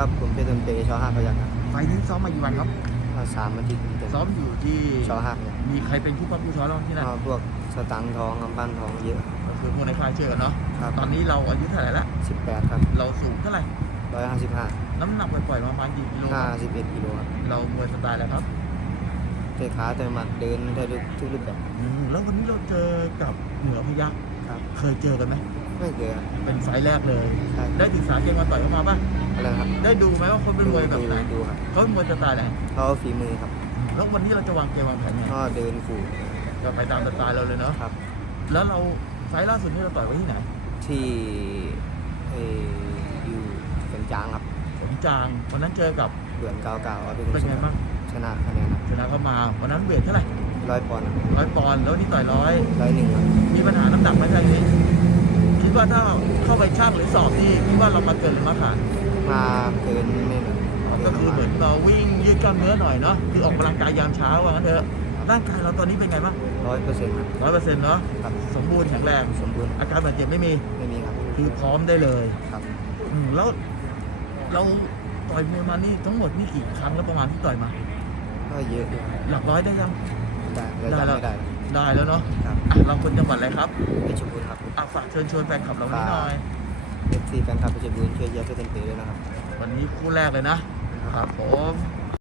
ครับผมเป็นเตะชอห้าพยักครับไฟล์นี้ซ้อมมากี่วันครับมาสามอาทิตย์เต็มซ้อมอยู่ที่ชอห้าเนี่ยมีใครเป็นผู้ปั้มผู้ซ้อมเราที่นั่นก็พวกสตังค์ทองกำปั้นทองเยอะก็คือพวกในค่ายเชื่อกันเนาะครับตอนนี้เราอายุเท่าไหร่ละสิบแปดครับเราสูงเท่าไหร่ร้อยห้าสิบห้าน้ำหนักปล่อยๆประมาณกี่กิโลคห้ารับสิบเอ็ดกิโลครับเรามวยสไตล์แล้วครับเตะขาเตะหมัดเดินได้ทุกทุกรูปแบบอืมแล้ววันนี้เราเจอกับเหนือพยักครับเคยเจอกันไหมไม่เจอครับเป็น ไฟล์แรกเลย ใช่ได้ศึกษาเกมมาต่อยเข้ามาป่ะอะไรนะครับได้ดูไหมว่าเขาเป็นมวยแบบไหนดูครับเขาเป็นมวยสไตล์ไหนเขาฝีมือครับแล้ววันนี้เราจะวางเกมวางแผนไงก็เดินขู่จะไปตามสไตล์เราเลยเนาะครับ แล้วเราไฟล์ล่าสุดที่เราต่อยไว้ที่ไหนที่เอ่ออยู่เป็นจางครับผมจางวันนั้นเจอกับเดือนเก้าเก้าเอาเป็นไงบ้างชนะคะแนนครับชนะเข้ามาวันนั้นเวทเท่าไหร่ร้อยปอนด์ร้อยปอนด์แล้วนี่ต่อยร้อยร้อยหนึ่งครับมีปัญหาน้ำหนักไหมครั้งนี้คิ ดว่าถ้าเข้าไปช่างหรือสอบนี่คิดว่าเรามาเกินหรือมาขาดมาเกินไม่หนึ่งก็คือเหมือนเราวิ่งยืดกล้ามเนื้อหน่อยเนาะคือออกกำลังกายยามเช้าว่างั้นเถอะร่างกายเราตอนนี้เป็นไงบ้างร้อยเปอร์เซ็นต์ครับร้อยเปอร์เซ็นต์เนาะครับสมบูรณ์แข็งแรงสมบูรณ์อาการบาดเจ็บไม่มีไม่มีครับคือพร้อมได้เลยครับอืมแล้วเราต่อยมวยมานี่ทั้งหมดนี่กี่ครั้งแล้วประมาณที่ต่อยมาก็เยอะอยู่ครับหลักร้อยได้ยังได้แต่จำไม่ได้ ได้แล้วเนาะครับอะเราคนจังหวัดอะไรครับเพชรบูรณ์ครับอะฝากเชิญชวนแฟนคลับเราหน่อยเอฟซีแฟนคลับเพชรบูรณ์ช่วยเชียร์ช่วยเต็มที่ด้วยนะครับ วันนี้คู่แรกเลยนะครับผม